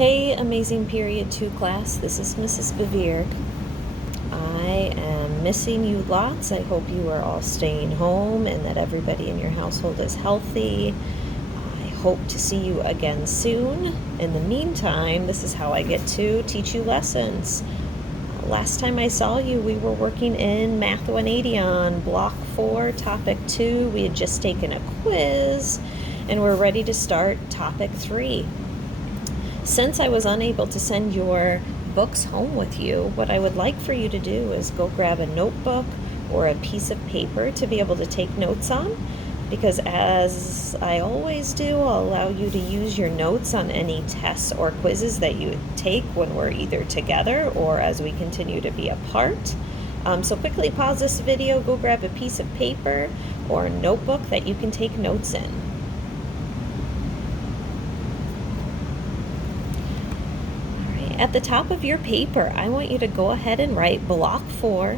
Hey, Amazing Period 2 class, this is Mrs. Bevere. I am missing you lots. I hope you are all staying home and that everybody in your household is healthy. I hope to see you again soon. In the meantime, this is how I get to teach you lessons. Last time I saw you, we were working in Math 180 on Block 4, Topic 2. We had just taken a quiz, and we're ready to start Topic 3. Since I was unable to send your books home with you, what I would like for you to do is go grab a notebook or a piece of paper to be able to take notes on, because as I always do, I'll allow you to use your notes on any tests or quizzes that you take when we're either together or as we continue to be apart. So quickly pause this video, go grab a piece of paper or a notebook that you can take notes in. At the top of your paper, I want you to go ahead and write Block 4,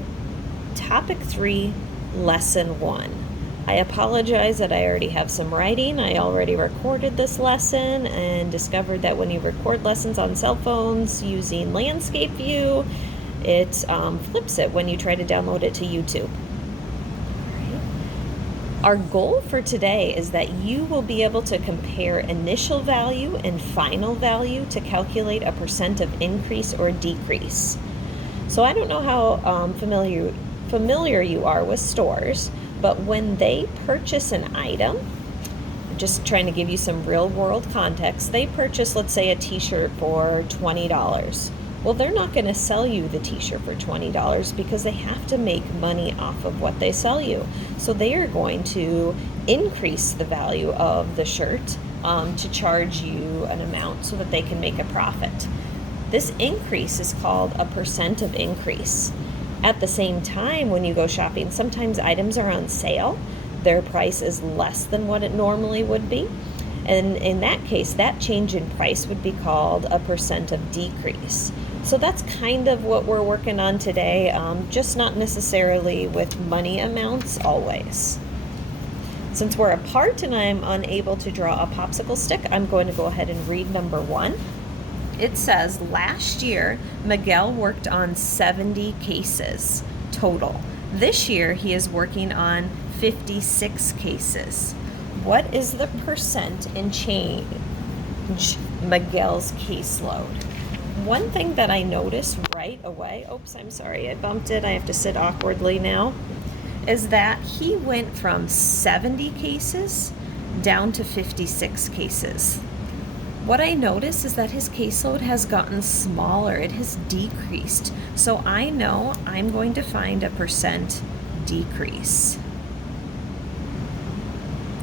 Topic 3, Lesson 1. I apologize that I already have some writing. I already recorded this lesson and discovered that when you record lessons on cell phones using Landscape View, it flips it when you try to download it to YouTube. Our goal for today is that you will be able to compare initial value and final value to calculate a percent of increase or decrease. So I don't know how familiar you are with stores, but when they purchase an item, just trying to give you some real world context, they purchase, let's say, a t-shirt for $20. Well, they're not going to sell you the t-shirt for $20 because they have to make money off of what they sell you. So they are going to increase the value of the shirt to charge you an amount so that they can make a profit. This increase is called a percent of increase. At the same time, when you go shopping, sometimes items are on sale. Their price is less than what it normally would be. And in that case, that change in price would be called a percent of decrease. So that's kind of what we're working on today, just not necessarily with money amounts always. Since we're apart and I'm unable to draw a popsicle stick, I'm going to go ahead and read number 1. It says, last year, Miguel worked on 70 cases total. This year, he is working on 56 cases. What is the percent in change Miguel's caseload? One thing that I noticed right away, oops, I'm sorry, I bumped it, I have to sit awkwardly now, is that he went from 70 cases down to 56 cases. What I notice is that his caseload has gotten smaller, it has decreased. So I know I'm going to find a percent decrease.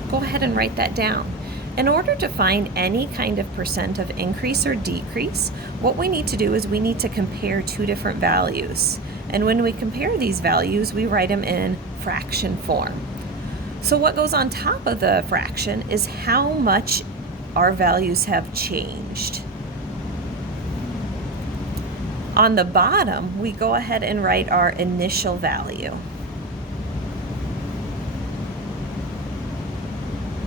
Go ahead and write that down. In order to find any kind of percent of increase or decrease, what we need to do is we need to compare two different values. And when we compare these values, we write them in fraction form. So what goes on top of the fraction is how much our values have changed. On the bottom, we go ahead and write our initial value.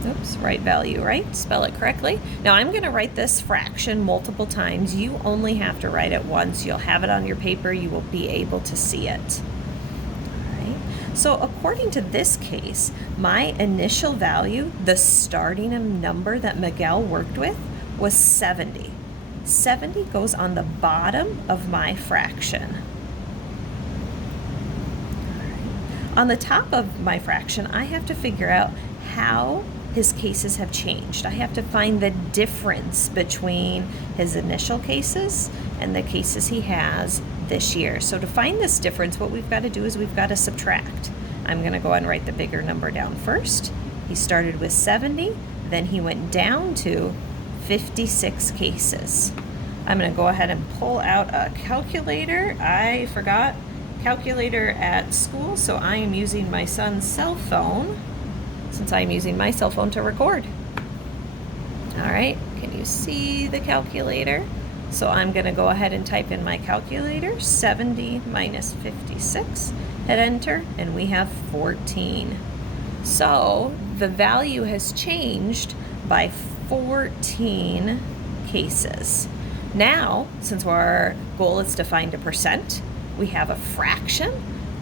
Oops, right value, right? Spell it correctly. Now I'm going to write this fraction multiple times. You only have to write it once. You'll have it on your paper. You will be able to see it. All right. So according to this case, my initial value, the starting number that Miguel worked with, was 70. 70 goes on the bottom of my fraction. All right. On the top of my fraction, I have to figure out how his cases have changed. I have to find the difference between his initial cases and the cases he has this year. So to find this difference, what we've got to do is we've got to subtract. I'm going to go ahead and write the bigger number down first. He started with 70, then he went down to 56 cases. I'm going to go ahead and pull out a calculator. I forgot calculator at school, so I am using my son's cell phone, since I'm using my cell phone to record. All right, can you see the calculator? So I'm going to go ahead and type in my calculator, 70 minus 56, hit enter, and we have 14. So the value has changed by 14 cases. Now, since our goal is to find a percent, we have a fraction.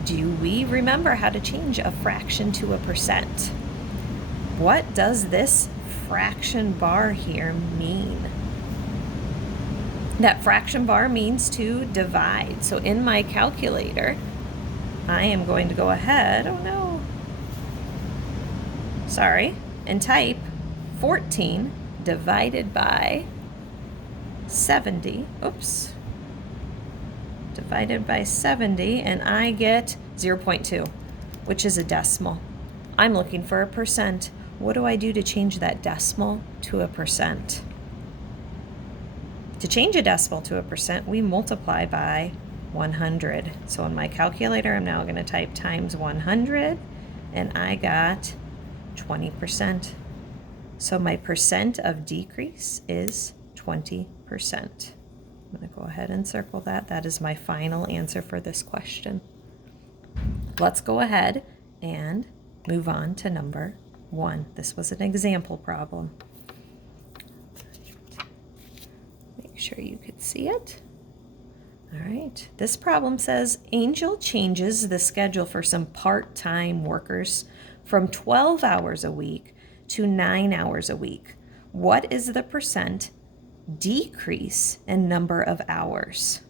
Do we remember how to change a fraction to a percent? What does this fraction bar here mean? That fraction bar means to divide. So in my calculator, I am going to go ahead, and type 14 divided by 70, divided by 70, and I get 0.2, which is a decimal. I'm looking for a percent. What do I do to change that decimal to a percent? To change a decimal to a percent, we multiply by 100. So in my calculator, I'm now going to type times 100, and I got 20%. So my percent of decrease is 20%. I'm going to go ahead and circle that. That is my final answer for this question. Let's go ahead and move on to number 1. This was an example problem. Make sure you could see it. All right. This problem says Angel changes the schedule for some part-time workers from 12 hours a week to 9 hours a week. What is the percent decrease in number of hours?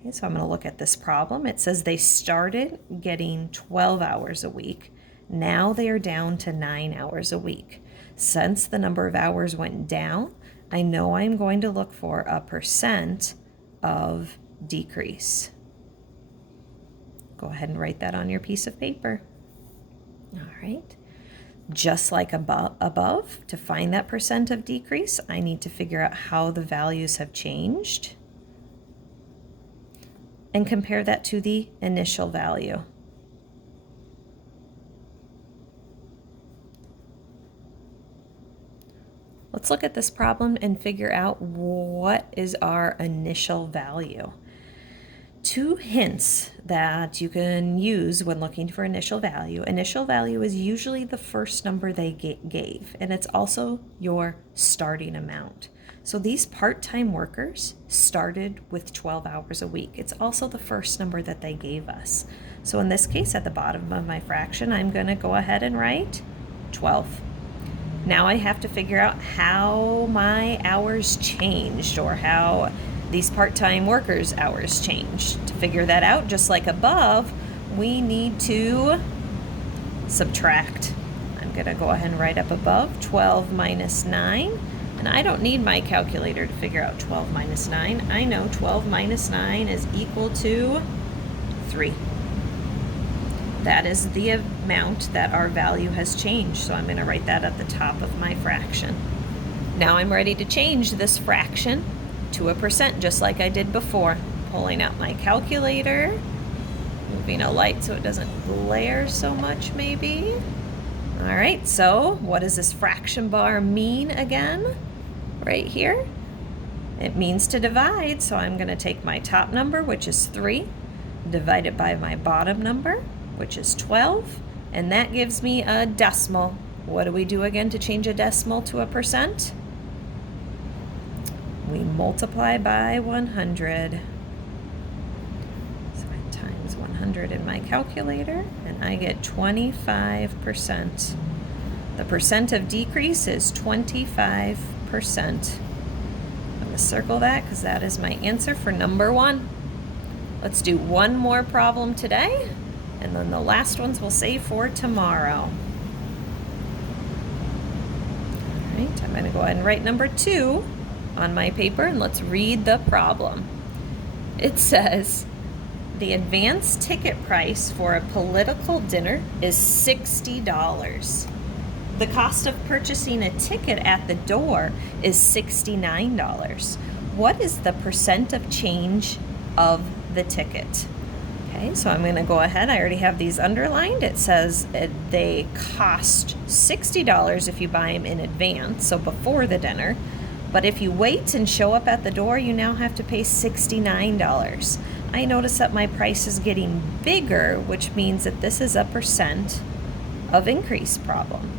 Okay, so I'm going to look at this problem. It says they started getting 12 hours a week. Now they are down to 9 hours a week. Since the number of hours went down, I know I'm going to look for a percent of decrease. Go ahead and write that on your piece of paper. All right. Just like above, to find that percent of decrease, I need to figure out how the values have changed and compare that to the initial value. Let's look at this problem and figure out what is our initial value. 2 hints that you can use when looking for initial value. Initial value is usually the first number they gave, and it's also your starting amount. So these part-time workers started with 12 hours a week. It's also the first number that they gave us. So in this case, at the bottom of my fraction, I'm going to go ahead and write 12. Now I have to figure out how my hours changed, or how these part-time workers' hours changed. To figure that out, just like above, we need to subtract. I'm going to go ahead and write up above 12 minus 9. And I don't need my calculator to figure out 12 minus 9. I know 12 minus 9 is equal to 3. That is the amount that our value has changed. So I'm going to write that at the top of my fraction. Now I'm ready to change this fraction to a percent, just like I did before. Pulling out my calculator, moving a light so it doesn't glare so much maybe. All right, so what does this fraction bar mean again? Right here, it means to divide. So I'm going to take my top number, which is 3, divide it by my bottom number, which is 12, and that gives me a decimal. What do we do again to change a decimal to a percent? We multiply by 100. So I times 100 in my calculator, and I get 25%. The percent of decrease is 25%. I'm going to circle that because that is my answer for number 1. Let's do one more problem today, and then the last ones we'll save for tomorrow. All right, I'm going to go ahead and write number 2 on my paper, and let's read the problem. It says, the advance ticket price for a political dinner is $60. The cost of purchasing a ticket at the door is $69. What is the percent of change of the ticket? Okay, so I'm going to go ahead. I already have these underlined. It says they cost $60 if you buy them in advance, so before the dinner. But if you wait and show up at the door, you now have to pay $69. I notice that my price is getting bigger, which means that this is a percent of increase problem.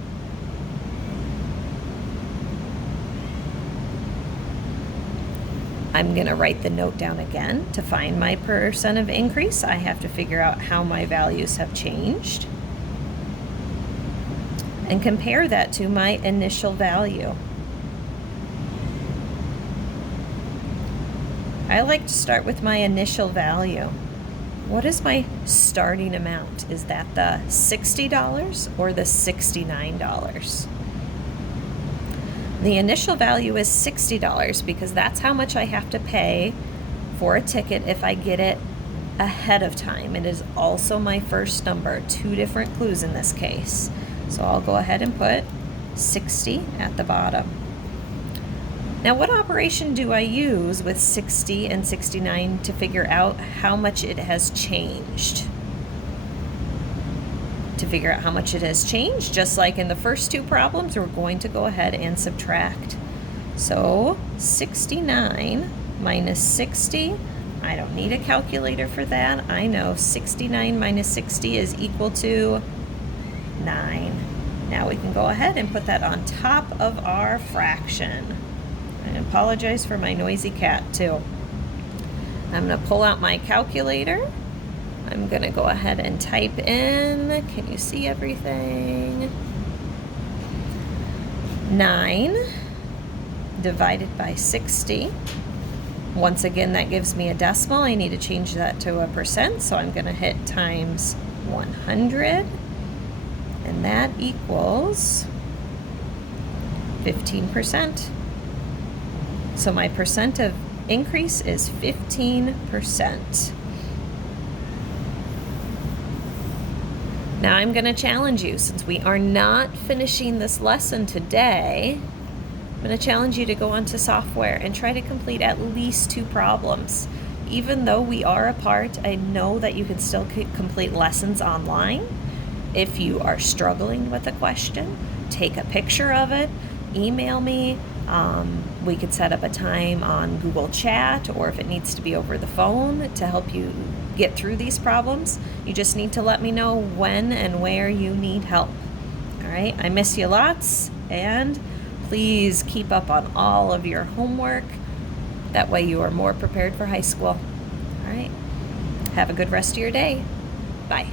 I'm going to write the note down again. To find my percent of increase, I have to figure out how my values have changed and compare that to my initial value. I like to start with my initial value. What is my starting amount? Is that the $60 or the $69? The initial value is $60 because that's how much I have to pay for a ticket if I get it ahead of time. It is also my first number, 2 different clues in this case. So I'll go ahead and put 60 at the bottom. Now, what operation do I use with 60 and 69 to figure out how much it has changed? To figure out how much it has changed, just like in the first 2 problems, we're going to go ahead and subtract. So 69 minus 60, I don't need a calculator for that. I know 69 minus 60 is equal to 9. Now we can go ahead and put that on top of our fraction. I apologize for my noisy cat too. I'm going to pull out my calculator. I'm going to go ahead and type in, can you see everything? 9 divided by 60. Once again, that gives me a decimal. I need to change that to a percent, so I'm going to hit times 100, and that equals 15%. So my percent of increase is 15%. Now I'm going to challenge you, since we are not finishing this lesson today, I'm going to challenge you to go onto software and try to complete at least 2 problems. Even though we are apart, I know that you can still complete lessons online. If you are struggling with a question, take a picture of it, email me. We could set up a time on Google Chat, or if it needs to be over the phone to help you get through these problems. You just need to let me know when and where you need help. All right, I miss you lots, and please keep up on all of your homework. That way you are more prepared for high school. All right, have a good rest of your day. Bye.